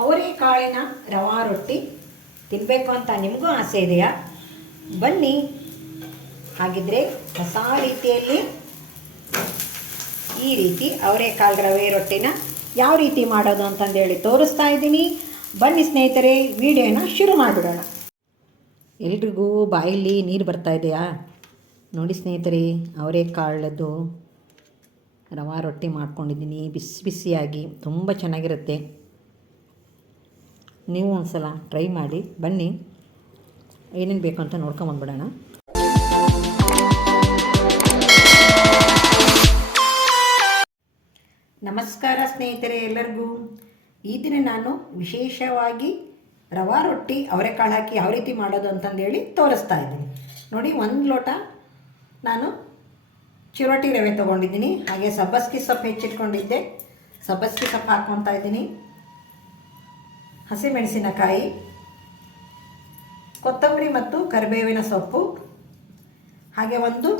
ಅವರೆಕಾಳಿನ ರವಾ ರೊಟ್ಟಿ ತಿನ್ನಬೇಕು ಅಂತ ನಿಮಗೂ ಆಸೆ ಇದೆಯಾ? ಬನ್ನಿ, ಹಾಗಿದ್ರೆ ಹೊಸ ರೀತಿಯಲ್ಲಿ ಈ ರೀತಿ ಅವರೆಕಾಳು ರವೆ ರೊಟ್ಟಿನ ಯಾವ ರೀತಿ ಮಾಡೋದು ಅಂತಂದೇಳಿ ತೋರಿಸ್ತಾ ಇದ್ದೀನಿ. ಬನ್ನಿ ಸ್ನೇಹಿತರೆ, ವಿಡಿಯೋನ ಶುರು ಮಾಡಿಬಿಡೋಣ. ಎಲ್ರಿಗೂ ಬಾಯಲ್ಲಿ ನೀರು ಬರ್ತಾ ಇದೆಯಾ? ನೋಡಿ ಸ್ನೇಹಿತರೆ, ಅವರೆಕಾಳದ್ದು ರವಾ ರೊಟ್ಟಿ ಮಾಡ್ಕೊಂಡಿದ್ದೀನಿ. ಬಿಸಿ ಬಿಸಿಯಾಗಿ ತುಂಬ ಚೆನ್ನಾಗಿರುತ್ತೆ. ನೀವು ಒಂದು ಸಲ ಟ್ರೈ ಮಾಡಿ. ಬನ್ನಿ, ಏನೇನು ಬೇಕು ಅಂತ ನೋಡ್ಕೊಂಬಂದ್ಬಿಡೋಣ. ನಮಸ್ಕಾರ ಸ್ನೇಹಿತರೆ ಎಲ್ಲರಿಗೂ. ಈ ದಿನ ನಾನು ವಿಶೇಷವಾಗಿ ರವಾ ರೊಟ್ಟಿ ಅವರೆಕಾಳು ಹಾಕಿ ಯಾವ ರೀತಿ ಮಾಡೋದು ಅಂತಂದೇಳಿ ತೋರಿಸ್ತಾ ಇದ್ದೀನಿ. ನೋಡಿ, 1 ಲೋಟ ನಾನು ಚಿರೋಟಿ ರವೆ ತೊಗೊಂಡಿದ್ದೀನಿ. ಹಾಗೆ ಸಬ್ಬಸಿಗೆ ಸೊಪ್ಪು ಹೆಚ್ಚಿಟ್ಕೊಂಡಿದ್ದೆ, ಸಬ್ಬಸಿಗೆ ಸೊಪ್ಪು ಹಾಕ್ಕೊತಾ ಇದ್ದೀನಿ. ಹಸಿಮೆಣಸಿನಕಾಯಿ, ಕೊತ್ತಂಬರಿ ಮತ್ತು ಕರಿಬೇವಿನ ಸೊಪ್ಪು, ಹಾಗೆ 1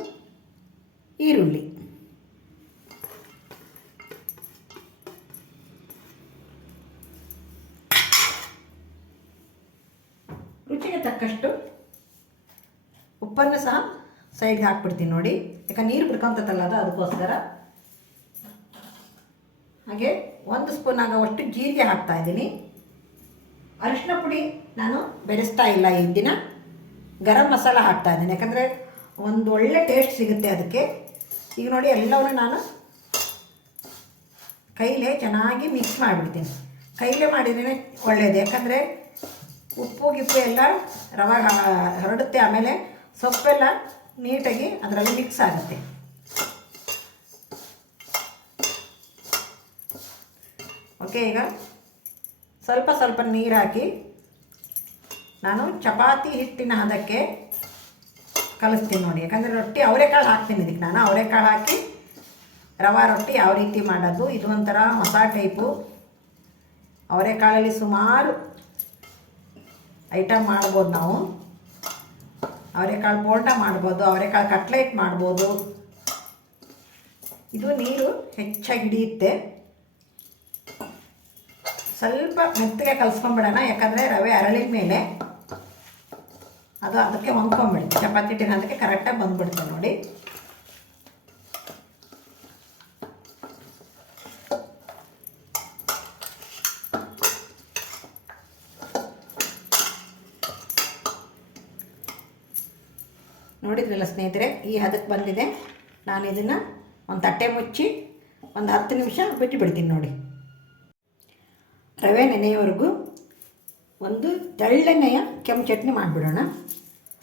ಈರುಳ್ಳಿ. ರುಚಿಗೆ ತಕ್ಕಷ್ಟು ಉಪ್ಪನ್ನು ಸಹ ಸೈಡ್ಗೆ ಹಾಕ್ಬಿಡ್ತೀನಿ. ನೋಡಿ, ಯಾಕಂದ್ರೆ ನೀರು ಬಿಡ್ಕೊಂತಲ್ಲ ಅದು, ಅದಕ್ಕೋಸ್ಕರ. ಹಾಗೆ 1 ಸ್ಪೂನ್ ಆಗೋವಷ್ಟು ಜೀರಿಗೆ ಹಾಕ್ತಾ ಇದ್ದೀನಿ. ಅರಿಶಿನ ಪುಡಿ ನಾನು ಬೆರೆಸ್ತಾ ಇಲ್ಲ ಈ ದಿನ. ಗರಂ ಮಸಾಲ ಹಾಕ್ತಾ ಇದ್ದೀನಿ, ಯಾಕಂದರೆ ಒಂದು ಒಳ್ಳೆ ಟೇಸ್ಟ್ ಸಿಗುತ್ತೆ ಅದಕ್ಕೆ. ಈಗ ನೋಡಿ, ಎಲ್ಲವನ್ನೂ ನಾನು ಕೈಲೇ ಚೆನ್ನಾಗಿ ಮಿಕ್ಸ್ ಮಾಡಿಬಿಡ್ತೀನಿ. ಕೈಲೇ ಮಾಡಿದ್ರೇ ಒಳ್ಳೆಯದು, ಯಾಕಂದರೆ ಉಪ್ಪು ಗಿಪ್ಪು ಎಲ್ಲ ರವೆ ಹರಡುತ್ತೆ. ಆಮೇಲೆ ಸೊಪ್ಪೆಲ್ಲ ನೀಟಾಗಿ ಅದರಲ್ಲಿ ಮಿಕ್ಸ್ ಆಗುತ್ತೆ. ಓಕೆ, ಈಗ ಸ್ವಲ್ಪ ಸ್ವಲ್ಪ ನೀರು ಹಾಕಿ ನಾನು ಚಪಾತಿ ಹಿಟ್ಟಿನ ಹದಕ್ಕೆ ಕಲಿಸ್ತೀನಿ. ನೋಡಿ, ಯಾಕಂದರೆ ರೊಟ್ಟಿ ಅವರೆಕಾಳು ಹಾಕ್ತೀನಿ ಇದಕ್ಕೆ. ನಾನು ಅವರೆಕಾಳು ಹಾಕಿ ರವಾ ರೊಟ್ಟಿ ಯಾವ ರೀತಿ ಮಾಡೋದು, ಇದು ಒಂಥರ ಹೊಸ ಟೈಪು. ಅವರೆಕಾಳಲ್ಲಿ ಸುಮಾರು ಐಟಮ್ ಮಾಡ್ಬೋದು ನಾವು. ಅವರೆಕಾಳು ಬೋಂಡ ಮಾಡ್ಬೋದು, ಅವರೆಕಾಳು ಕಟ್ಲೆಟ್ ಮಾಡ್ಬೋದು. ಇದು ನೀರು ಹೆಚ್ಚಾಗಿ ಹಿಡಿಯುತ್ತೆ. ಸ್ವಲ್ಪ ಮೆತ್ತಗೆ ಕಲಿಸ್ಕೊಂಬಿಡೋಣ, ಯಾಕಂದರೆ ರವೆ ಅರಳಿದ ಮೇಲೆ ಅದು ಅದಕ್ಕೆ ಹೊಂದ್ಕೊಂಬಿಡುತ್ತೆ. ಚಪಾತಿ ಹಿಟ್ಟಿನ ಅದಕ್ಕೆ ಕರೆಕ್ಟಾಗಿ ಬಂದುಬಿಡುತ್ತೆ. ನೋಡಿ, ನೋಡಿದ್ರಲ್ಲ ಸ್ನೇಹಿತರೆ, ಈ ಹದಕ್ಕೆ ಬಂದಿದೆ. ನಾನು ಇದನ್ನು ಒಂದು ತಟ್ಟೆ ಮುಚ್ಚಿ ಒಂದು 10 ನಿಮಿಷ ಬಿಟ್ಟು ಬಿಡ್ತೀನಿ. ನೋಡಿ, ರವೆ ನೆನೆಯವರೆಗೂ ಒಂದು ತೆಳ್ಳನೆಯ ಕೆಂಪು ಚಟ್ನಿ ಮಾಡಿಬಿಡೋಣ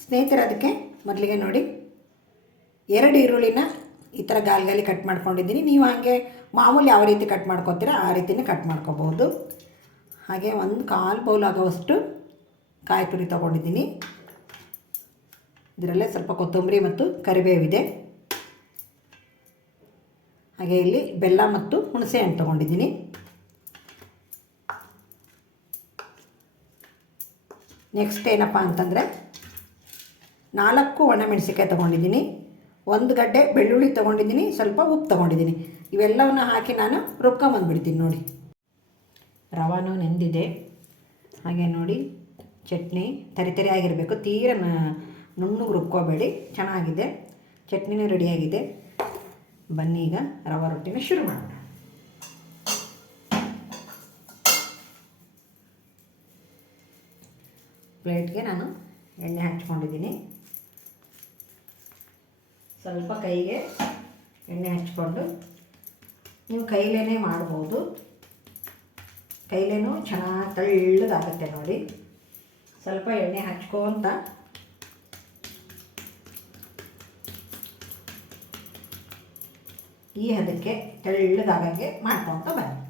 ಸ್ನೇಹಿತರೆ. ಅದಕ್ಕೆ ಮೊದಲಿಗೆ ನೋಡಿ, 2 ಈರುಳ್ಳಿನ ಈ ಥರ ಗಾಲಿ ಕಟ್ ಮಾಡ್ಕೊಂಡಿದ್ದೀನಿ. ನೀವು ಹಾಗೆ ಮಾಮೂಲಿ ಯಾವ ರೀತಿ ಕಟ್ ಮಾಡ್ಕೊತೀರ ಆ ರೀತಿಯೇ ಕಟ್ ಮಾಡ್ಕೋಬೋದು. ಹಾಗೆ 1/4 ಬೌಲ್ ಆಗೋವಷ್ಟು ಕಾಯಿ ತುರಿ ತೊಗೊಂಡಿದ್ದೀನಿ. ಇದರಲ್ಲೇ ಸ್ವಲ್ಪ ಕೊತ್ತಂಬರಿ ಮತ್ತು ಕರಿಬೇವಿದೆ. ಹಾಗೆ ಇಲ್ಲಿ ಬೆಲ್ಲ ಮತ್ತು ಹುಣಸೆ ಹಣ್ಣು ತೊಗೊಂಡಿದ್ದೀನಿ. ನೆಕ್ಸ್ಟ್ ಏನಪ್ಪ ಅಂತಂದರೆ 4 ಒಣಮೆಣಸಿಕಾಯಿ ತೊಗೊಂಡಿದ್ದೀನಿ, 1 ಗಡ್ಡೆ ಬೆಳ್ಳುಳ್ಳಿ ತೊಗೊಂಡಿದ್ದೀನಿ, ಸ್ವಲ್ಪ ಉಪ್ಪು ತೊಗೊಂಡಿದ್ದೀನಿ. ಇವೆಲ್ಲವನ್ನು ಹಾಕಿ ನಾನು ರುಬ್ಕೊಂಬಂದ್ಬಿಡ್ತೀನಿ. ನೋಡಿ, ರವಾನು ನೆಂದಿದೆ. ಹಾಗೆ ನೋಡಿ, ಚಟ್ನಿ ತರಿ ಆಗಿರಬೇಕು, ತೀರ ನುಣ್ಣಗೆ ರುಬ್ಕೋಬೇಡಿ. ಚೆನ್ನಾಗಿದೆ, ಚಟ್ನಿನೂ ರೆಡಿಯಾಗಿದೆ. ಬನ್ನಿ, ಈಗ ರವಾ ರೊಟ್ಟಿನ ಶುರು ಮಾಡೋಣ. ಪ್ಲೇಟ್ಗೆ ನಾನು ಎಣ್ಣೆ ಹಚ್ಕೊಂಡಿದ್ದೀನಿ. ಸ್ವಲ್ಪ ಕೈಗೆ ಎಣ್ಣೆ ಹಚ್ಕೊಂಡು ನೀವು ಕೈಲೇ ಮಾಡ್ಬೋದು. ಕೈಲೇನೂ ಚೆನ್ನಾಗಿ ತೆಳ್ಳಗಾಗುತ್ತೆ. ನೋಡಿ, ಸ್ವಲ್ಪ ಎಣ್ಣೆ ಹಚ್ಕೊಂತ ಈ ಹದಕ್ಕೆ ತೆಳ್ಳಗಾಗಂಗೆ ಮಾಡ್ಕೊತ ಬನ್ನಿ.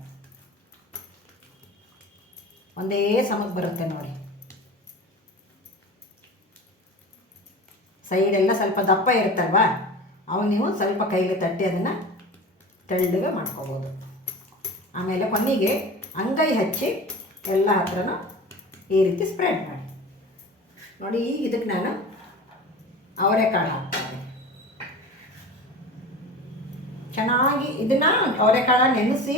ಒಂದೇ ಸಮಕ್ಕೆ ಬರುತ್ತೆ. ನೋಡಿ, ಸೈಡೆಲ್ಲ ಸ್ವಲ್ಪ ದಪ್ಪ ಇರುತ್ತಲ್ವ, ಅವಾಗ ನೀವು ಸ್ವಲ್ಪ ಕೈಗೆ ತಟ್ಟಿ ಅದನ್ನು ತೆಳ್ಳಗೆ ಮಾಡ್ಕೋಬೋದು. ಆಮೇಲೆ ಕೊನೆಗೆ ಅಂಗೈ ಹಚ್ಚಿ ಎಲ್ಲ ಹತ್ರನೂ ಈ ರೀತಿ ಸ್ಪ್ರೆಡ್ ಮಾಡಿ. ನೋಡಿ, ಈಗ ಇದಕ್ಕೆ ನಾನು ಅವರೆಕಾಳು ಹಾಕ್ತೀನಿ. ಚೆನ್ನಾಗಿ ಇದನ್ನು ಅವರೆಕಾಳು ನೆನೆಸಿ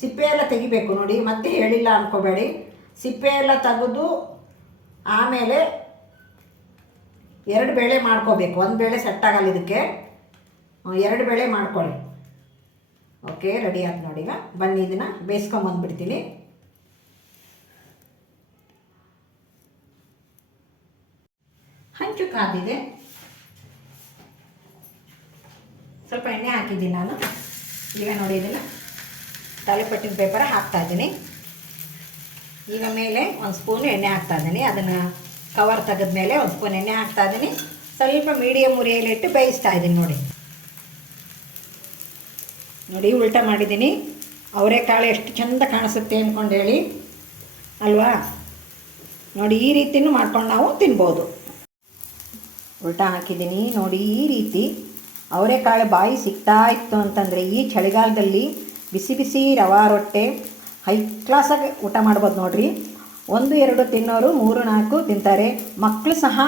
ಸಿಪ್ಪೆ ಎಲ್ಲ ತೆಗಿಬೇಕು ನೋಡಿ, ಮತ್ತೆ ಹೇಳಿಲ್ಲ ಅಂದ್ಕೋಬೇಡಿ. ಸಿಪ್ಪೆ ಎಲ್ಲ ತೆಗೆದು ಆಮೇಲೆ 2 ಬೇಳೆ ಮಾಡ್ಕೋಬೇಕು. 1 ಬೇಳೆ ಸೆಟ್ ಆಗಲ್ಲ ಇದಕ್ಕೆ, 2 ಬೇಳೆ ಮಾಡ್ಕೊಳ್ಳಿ. ಓಕೆ, ರೆಡಿ ಆಯ್ತು ನೋಡಿ. ಈಗ ಬನ್ನಿ ಇದನ್ನು ಬೇಯಿಸ್ಕೊಂಬಂದ್ಬಿಡ್ತೀನಿ. ಹಂಚು ಕಾದಿದೆ, ಸ್ವಲ್ಪ ಎಣ್ಣೆ ಹಾಕಿದ್ದೀನಿ ನಾನು. ಈಗ ನೋಡಿ ಇದನ್ನು ತಾಲಿಪಟ್ಟಿನ ಪೇಪರ್ ಹಾಕ್ತಾಯಿದ್ದೀನಿ. ಈಗ ಮೇಲೆ 1 ಸ್ಪೂನ್ ಎಣ್ಣೆ ಹಾಕ್ತಾಯಿದ್ದೀನಿ. ಅದನ್ನು ಕವರ್ ತೆಗೆದ ಮೇಲೆ 1 ಸ್ಪೂನ್ ಎಣ್ಣೆ ಹಾಕ್ತಾಯಿದ್ದೀನಿ. ಸ್ವಲ್ಪ ಮೀಡಿಯಮ್ ಉರಿಯಲ್ಲಿಟ್ಟು ಬೇಯಿಸ್ತಾ ಇದ್ದೀನಿ. ನೋಡಿ ಉಲ್ಟಾ ಮಾಡಿದ್ದೀನಿ. ಅವರೆಕಾಳು ಎಷ್ಟು ಚೆಂದ ಕಾಣಿಸುತ್ತೆ ಅಂದ್ಕೊಂಡು ಹೇಳಿ ಅಲ್ವಾ. ನೋಡಿ ಈ ರೀತಿಯೂ ಮಾಡ್ಕೊಂಡು ನಾವು ತಿನ್ಬೋದು. ಉಲ್ಟಾ ಹಾಕಿದ್ದೀನಿ ನೋಡಿ. ಈ ರೀತಿ ಅವರೆಕಾಳು ಬಾಯಿ ಸಿಗ್ತಾ ಇತ್ತು ಅಂತಂದರೆ ಈ ಚಳಿಗಾಲದಲ್ಲಿ ಬಿಸಿ ಬಿಸಿ ರವಾ ರೊಟ್ಟೆ ಹೈ ಕ್ಲಾಸಾಗಿ ಊಟ ಮಾಡ್ಬೋದು ನೋಡಿರಿ. 1 2 ತಿನ್ನೋರು 3 4 ತಿಂತಾರೆ. ಮಕ್ಕಳು ಸಹ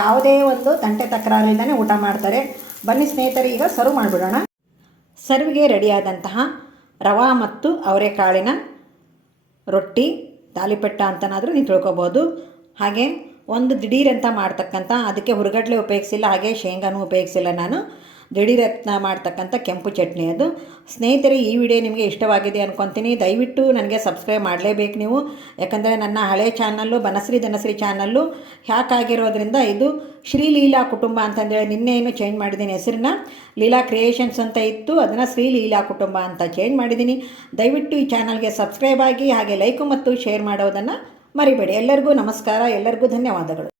ಯಾವುದೇ ಒಂದು ತಂಟೆ ತಕರಾರಿಲ್ದೇ ಊಟ ಮಾಡ್ತಾರೆ. ಬನ್ನಿ ಸ್ನೇಹಿತರೆ, ಈಗ ಸರ್ವ್ ಮಾಡಿಬಿಡೋಣ. ಸರ್ವಿಗೆ ರೆಡಿಯಾದಂತಹ ರವಾ ಮತ್ತು ಅವರೆಕಾಳಿನ ರೊಟ್ಟಿ, ತಾಲಿಪಟ್ಟ ಅಂತನಾದರೂ ನೀವು ತಿಳ್ಕೊಬೋದು. ಹಾಗೆ ಒಂದು ದಿಢೀರಂತ ಮಾಡ್ತಕ್ಕಂಥ, ಅದಕ್ಕೆ ಹುರುಗಡ್ಲೆ ಉಪಯೋಗಿಸಿಲ್ಲ, ಹಾಗೆ ಶೇಂಗಾನೂ ಉಪಯೋಗಿಸಿಲ್ಲ ನಾನು. ದಿಢೀರಂತ ಮಾಡ್ತಕ್ಕಂಥ ಕೆಂಪು ಚಟ್ನಿ ಅದು. ಸ್ನೇಹಿತರೆ, ಈ ವಿಡಿಯೋ ನಿಮಗೆ ಇಷ್ಟವಾಗಿದೆ ಅಂದ್ಕೊತೀನಿ. ದಯವಿಟ್ಟು ನನಗೆ ಸಬ್ಸ್ಕ್ರೈಬ್ ಮಾಡಲೇಬೇಕು ನೀವು. ಯಾಕಂದರೆ ನನ್ನ ಹಳೆ channel Banashree Dhanashree channel hack ಆಗಿರೋದ್ರಿಂದ ಇದು ಶ್ರೀ ಲೀಲಾ ಕುಟುಂಬ ಅಂತಂದೇಳಿ ನಿನ್ನೆ ಏನು ಚೇಂಜ್ ಮಾಡಿದ್ದೀನಿ ಹೆಸರನ್ನ. ಲೀಲಾ ಕ್ರಿಯೇಷನ್ಸ್ ಅಂತ ಇತ್ತು, ಅದನ್ನು ಶ್ರೀ ಲೀಲಾ ಕುಟುಂಬ ಅಂತ ಚೇಂಜ್ ಮಾಡಿದ್ದೀನಿ. ದಯವಿಟ್ಟು ಈ ಚಾನಲ್ಗೆ ಸಬ್ಸ್ಕ್ರೈಬ್ ಆಗಿ, ಹಾಗೆ ಲೈಕು ಮತ್ತು ಶೇರ್ ಮಾಡೋದನ್ನು ಮರಿಬೇಡಿ. ಎಲ್ಲರಿಗೂ ನಮಸ್ಕಾರ, ಎಲ್ಲರಿಗೂ ಧನ್ಯವಾದಗಳು.